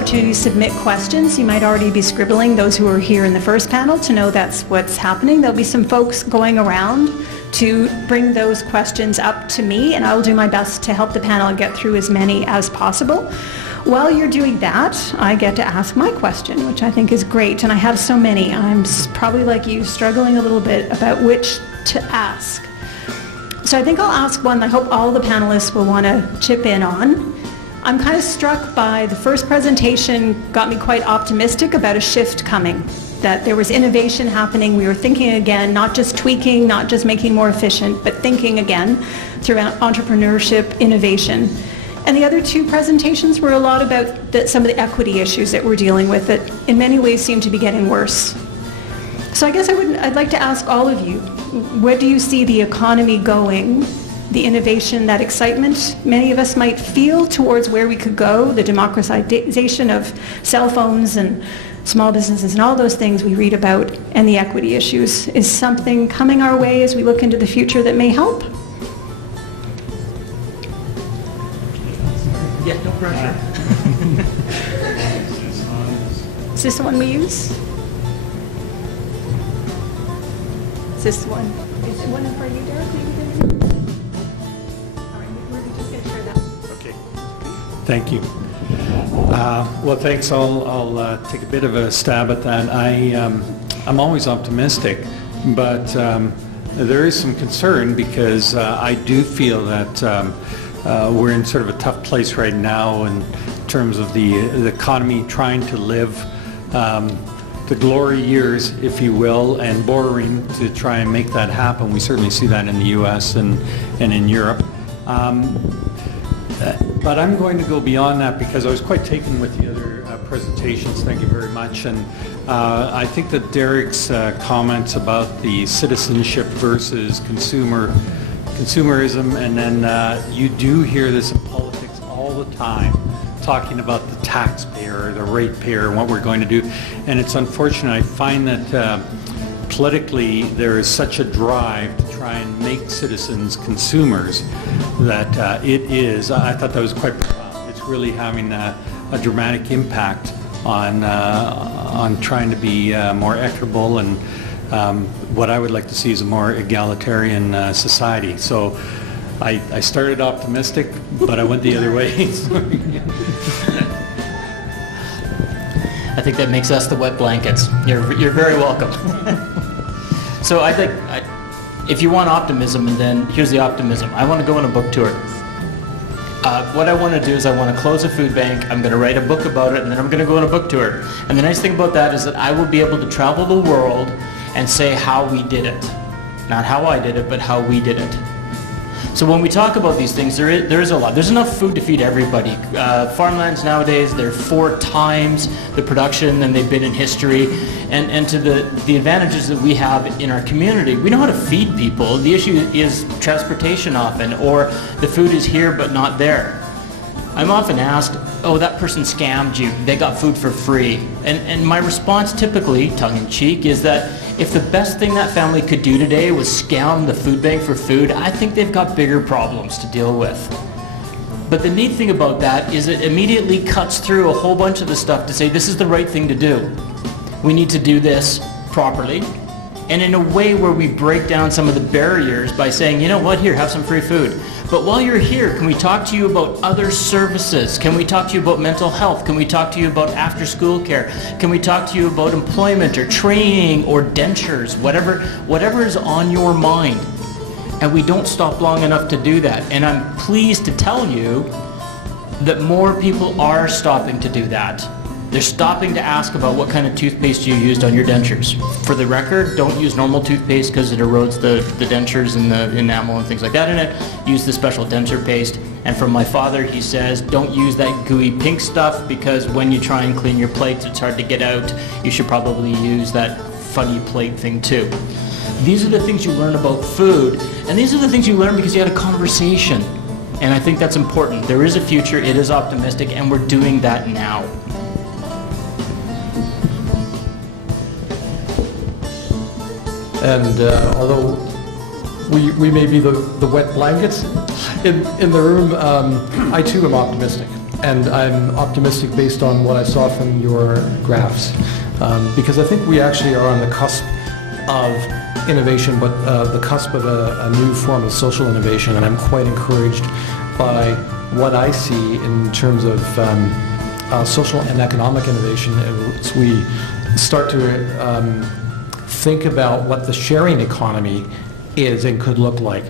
opportunity to submit questions. You might already be scribbling, those who are here in the first panel, to know that's what's happening. There'll be some folks going around to bring those questions up to me, and I will do my best to help the panel get through as many as possible. While you're doing that, I get to ask my question, which I think is great, and I have so many. I'm probably like you, struggling a little bit about which to ask. So I think I'll ask one I hope all the panelists will want to chip in on. I'm kind of struck by the first presentation, got me quite optimistic about a shift coming, that there was innovation happening. We were thinking again, not just tweaking, not just making more efficient, but thinking again through entrepreneurship, innovation. And the other two presentations were a lot about some of the equity issues that we're dealing with that in many ways seem to be getting worse. So I guess I'd like to ask all of you, where do you see the economy going, the innovation, that excitement many of us might feel towards where we could go, the democratization of cell phones and small businesses and all those things we read about, and the equity issues? Is something coming our way as we look into the future that may help? Yeah, no pressure. Is this the one we use? Is this the one? Is it one for you, Derek? All right, we're just going to share that. Okay. Thank you. Well, thanks. I'll take a bit of a stab at that. I'm always optimistic, but there is some concern because I do feel that we're in sort of a tough place right now in terms of the economy trying to live the glory years, if you will, and borrowing to try and make that happen. We certainly see that in the U.S. and in Europe. But I'm going to go beyond that because I was quite taken with the other presentations. Thank you very much. And I think that Derek's comments about the citizenship versus consumerism, and then you do hear this in politics all the time, talking about the taxpayer, the ratepayer, and what we're going to do. And it's unfortunate. I find that politically there is such a drive to try and make citizens consumers that I thought that was quite profound. It's really having a dramatic impact on trying to be more equitable and what I would like to see is a more egalitarian society. So I started optimistic, but I went the other way. I think that makes us the wet blankets. You're very welcome. So if you want optimism, and then here's the optimism. I want to go on a book tour. What I want to do is I want to close a food bank, I'm going to write a book about it, and then I'm going to go on a book tour. And the nice thing about that is that I will be able to travel the world and say how we did it. Not how I did it, but how we did it. So when we talk about these things, there is a lot. There's enough food to feed everybody. Farmlands nowadays, they're 4 times the production than they've been in history. And to the advantages that we have in our community, we know how to feed people. The issue is transportation often, or the food is here but not there. I'm often asked, oh, that person scammed you, they got food for free. And my response, typically, tongue-in-cheek, is that if the best thing that family could do today was scam the food bank for food, I think they've got bigger problems to deal with. But the neat thing about that is it immediately cuts through a whole bunch of the stuff to say this is the right thing to do. We need to do this properly, and in a way where we break down some of the barriers by saying, you know what, here, have some free food. But while you're here, can we talk to you about other services? Can we talk to you about mental health? Can we talk to you about after-school care? Can we talk to you about employment or training or dentures, whatever is on your mind? And we don't stop long enough to do that. And I'm pleased to tell you that more people are stopping to do that. They're stopping to ask about what kind of toothpaste you used on your dentures. For the record, don't use normal toothpaste because it erodes the dentures and the enamel and things like that in it. Use the special denture paste. And from my father, he says, don't use that gooey pink stuff because when you try and clean your plates, it's hard to get out. You should probably use that funny plate thing too. These are the things you learn about food, and these are the things you learn because you had a conversation. And I think that's important. There is a future, it is optimistic, and we're doing that now. And although we may be the wet blankets in the room, I too am optimistic. And I'm optimistic based on what I saw from your graphs, because I think we actually are on the cusp of innovation, but the cusp of a new form of social innovation, and I'm quite encouraged by what I see in terms of social and economic innovation as we start to think about what the sharing economy is and could look like.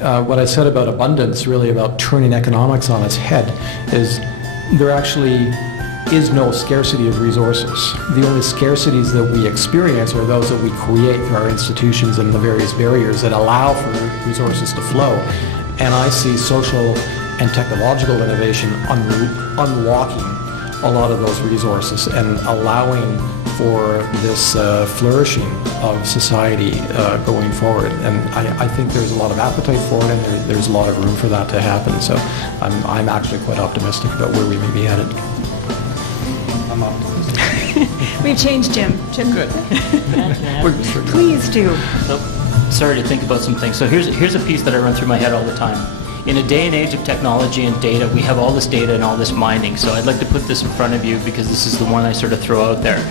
What I said about abundance, really about turning economics on its head, is there actually is no scarcity of resources. The only scarcities that we experience are those that we create through our institutions and the various barriers that allow for resources to flow. And I see social and technological innovation unlocking a lot of those resources and allowing for this flourishing of society going forward. And I think there's a lot of appetite for it, and there's a lot of room for that to happen. So I'm actually quite optimistic about where we may be headed. I'm optimistic. We've changed Jim. Jim, Good. please do. So, sorry to think about some things. So here's a piece that I run through my head all the time. In a day and age of technology and data, we have all this data and all this mining. So I'd like to put this in front of you because this is the one I sort of throw out there.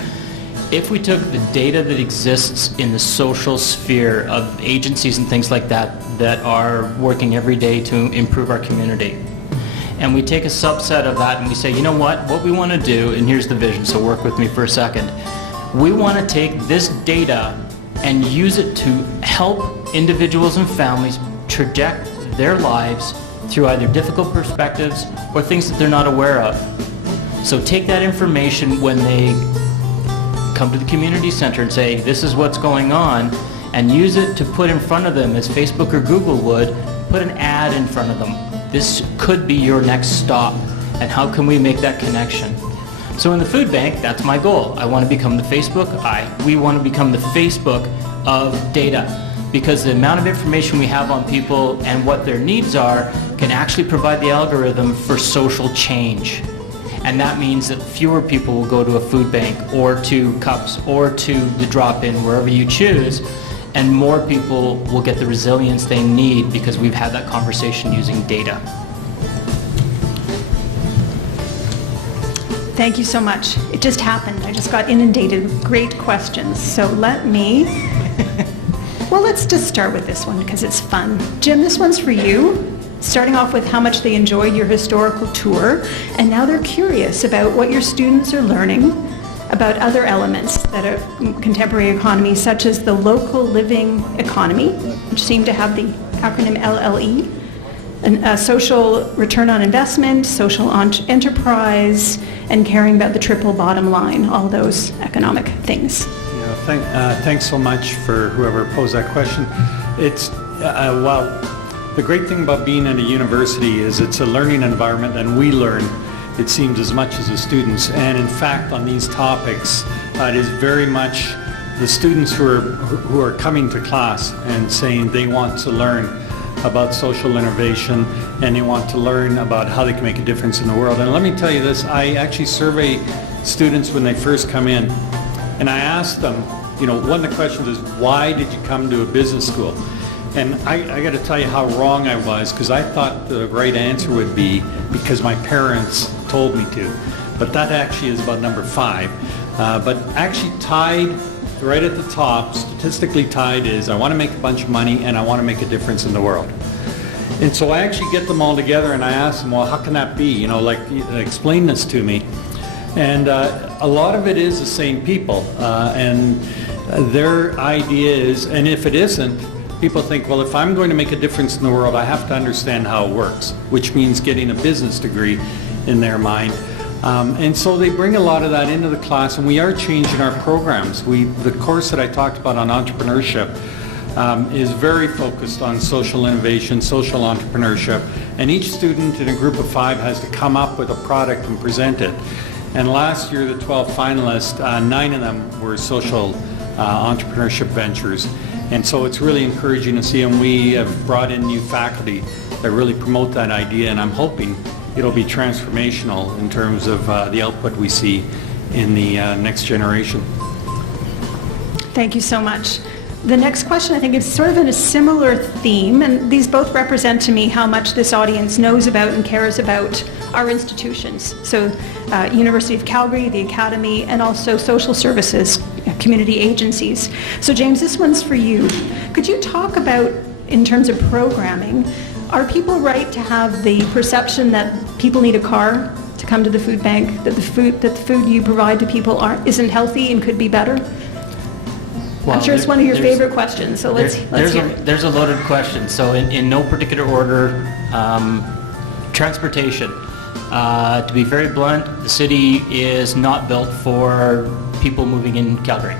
If we took the data that exists in the social sphere of agencies and things like that that are working every day to improve our community, and we take a subset of that and we say, you know what we want to do, and here's the vision, so work with me for a second. We want to take this data and use it to help individuals and families traject their lives through either difficult perspectives or things that they're not aware of. So take that information when they come to the community center and say, this is what's going on, and use it to put in front of them, as Facebook or Google would, put an ad in front of them. This could be your next stop, and how can we make that connection? So in the food bank, that's my goal. I want to become the Facebook. We want to become the Facebook of data, because the amount of information we have on people and what their needs are can actually provide the algorithm for social change. And that means that fewer people will go to a food bank or to cups or to the drop-in, wherever you choose, and more people will get the resilience they need because we've had that conversation using data. Thank you so much. It just happened. I just got inundated with great questions. So well, let's just start with this one because it's fun. Jim, this one's for you. Starting off with how much they enjoyed your historical tour, and now they're curious about what your students are learning about other elements that are contemporary economy, such as the local living economy, which seem to have the acronym LLE, and social return on investment, social enterprise, and caring about the triple bottom line, all those economic things. Thanks so much for whoever posed that question. It's, the great thing about being at a university is it's a learning environment, and we learn, it seems, as much as the students. And in fact, on these topics, it is very much the students who are coming to class and saying they want to learn about social innovation, and they want to learn about how they can make a difference in the world. And let me tell you this, I actually survey students when they first come in, and I ask them, one of the questions is, why did you come to a business school? And I got to tell you how wrong I was, because I thought the right answer would be because my parents told me to. But that actually is about number 5. But actually tied right at the top, statistically tied, is I want to make a bunch of money and I want to make a difference in the world. And so I actually get them all together and I ask them, well, how can that be? Explain this to me. And a lot of it is the same people. And their idea is, and if it isn't, people think, well, if I'm going to make a difference in the world, I have to understand how it works, which means getting a business degree in their mind. And so they bring a lot of that into the class, and we are changing our programs. The course that I talked about on entrepreneurship is very focused on social innovation, social entrepreneurship, and each student in a group of 5 has to come up with a product and present it. And last year, the 12 finalists, 9 of them were social entrepreneurship ventures. And so it's really encouraging to see, and we have brought in new faculty that really promote that idea, and I'm hoping it'll be transformational in terms of the output we see in the next generation. Thank you so much. The next question, I think, is sort of in a similar theme, and these both represent to me how much this audience knows about and cares about our institutions. So, University of Calgary, the Academy, and also social services, community agencies. So, James, this one's for you. Could you talk about, in terms of programming, are people right to have the perception that people need a car to come to the food bank, that the food you provide to people isn't healthy and could be better? Well, I'm sure it's one of your favorite questions, so let's hear it. There's a loaded question. So in no particular order, transportation. To be very blunt, the city is not built for people moving in Calgary,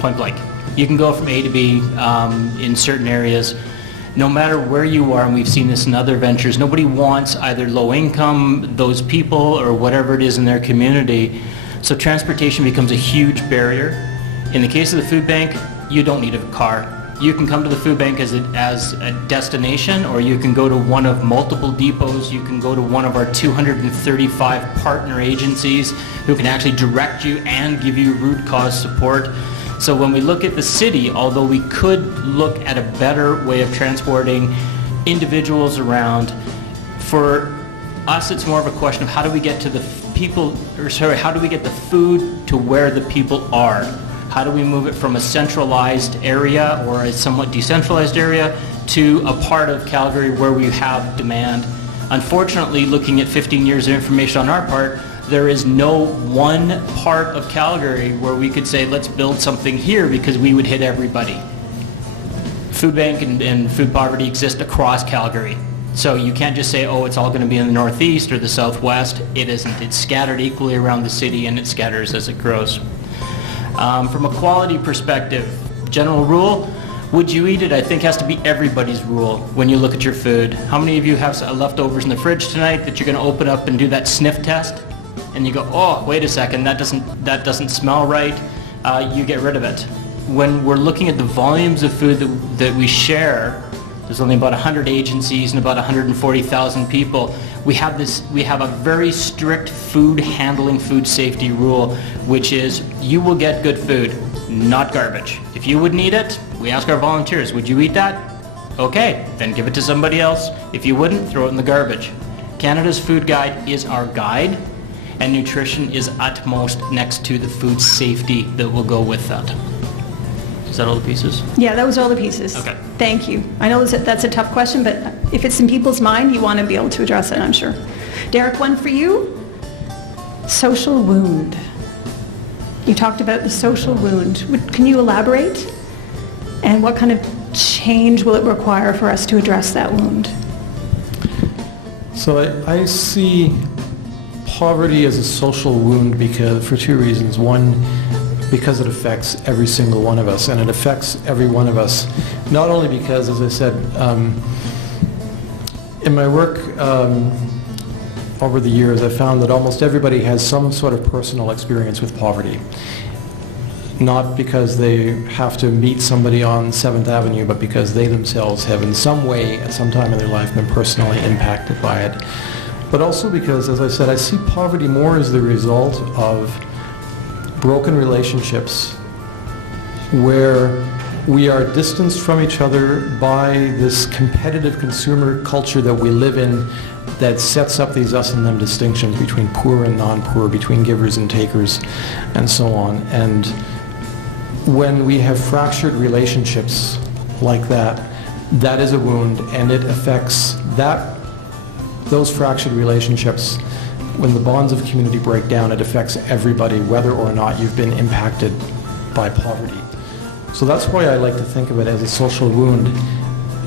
point blank. You can go from A to B in certain areas. No matter where you are, and we've seen this in other ventures, nobody wants either low income, those people, or whatever it is in their community. So transportation becomes a huge barrier. In the case of the food bank, you don't need a car. You can come to the food bank as a destination, or you can go to one of multiple depots. You can go to one of our 235 partner agencies who can actually direct you and give you root cause support. So when we look at the city, although we could look at a better way of transporting individuals around, for us it's more of a question of how do we get to the people, how do we get the food to where the people are? How do we move it from a centralized area or a somewhat decentralized area to a part of Calgary where we have demand? Unfortunately, looking at 15 years of information on our part, there is no one part of Calgary where we could say, let's build something here because we would hit everybody. Food bank and food poverty exist across Calgary. So you can't just say, oh, it's all going to be in the northeast or the southwest. It isn't. It's scattered equally around the city, and it scatters as it grows. From a quality perspective, general rule, would you eat it? I think has to be everybody's rule when you look at your food. How many of you have leftovers in the fridge tonight that you're going to open up and do that sniff test? And you go, oh, wait a second, that doesn't smell right. You get rid of it. When we're looking at the volumes of food that we share, there's only about 100 agencies and about 140,000 people. We have a very strict food handling, food safety rule, which is you will get good food, not garbage. If you wouldn't eat it, we ask our volunteers, would you eat that? Okay, then give it to somebody else. If you wouldn't, throw it in the garbage. Canada's Food Guide is our guide, and nutrition is utmost next to the food safety that will go with that. Is that all the pieces? Yeah, that was all the pieces. Okay. Thank you. I know that's a tough question, but if it's in people's mind, you want to be able to address it, I'm sure. Derek, one for you. Social wound. You talked about the social wound. Can you elaborate? And what kind of change will it require for us to address that wound? So I see poverty as a social wound for two reasons. One, because it affects every single one of us, and it affects every one of us, not only because, as I said, in my work over the years, I found that almost everybody has some sort of personal experience with poverty. Not because they have to meet somebody on 7th Avenue, but because they themselves have in some way, at some time in their life, been personally impacted by it. But also because, as I said, I see poverty more as the result of broken relationships where we are distanced from each other by this competitive consumer culture that we live in that sets up these us and them distinctions between poor and non-poor, between givers and takers, and so on. And when we have fractured relationships like that, that is a wound, and it affects those fractured relationships. When the bonds of community break down, it affects everybody, whether or not you've been impacted by poverty. So that's why I like to think of it as a social wound.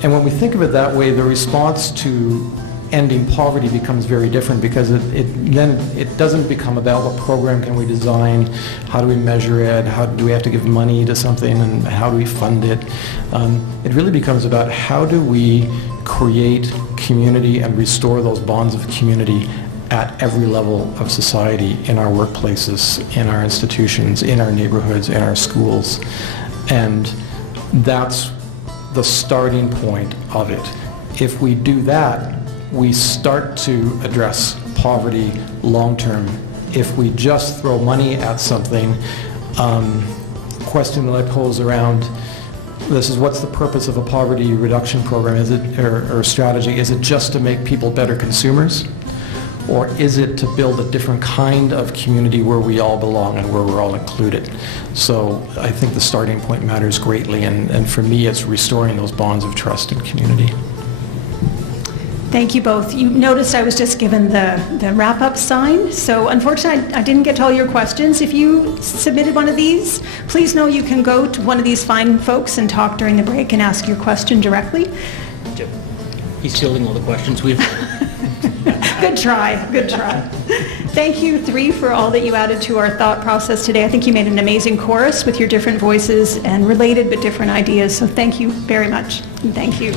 And when we think of it that way, the response to ending poverty becomes very different, because it doesn't become about what program can we design, how do we measure it, how do we have to give money to something, and how do we fund it. It really becomes about how do we create community and restore those bonds of community at every level of society, in our workplaces, in our institutions, in our neighborhoods, in our schools. And that's the starting point of it. If we do that, we start to address poverty long-term. If we just throw money at something, question that I pose around this is what's the purpose of a poverty reduction program? Is it, or strategy? Is it just to make people better consumers? Or is it to build a different kind of community where we all belong and where we're all included? So I think the starting point matters greatly, and for me it's restoring those bonds of trust and community. Thank you both. You noticed I was just given the wrap-up sign, so unfortunately I didn't get to all your questions. If you submitted one of these, please know you can go to one of these fine folks and talk during the break and ask your question directly. He's fielding all the questions we've... Good try, good try. Thank you, three, for all that you added to our thought process today. I think you made an amazing chorus with your different voices and related but different ideas, so thank you very much. And thank you.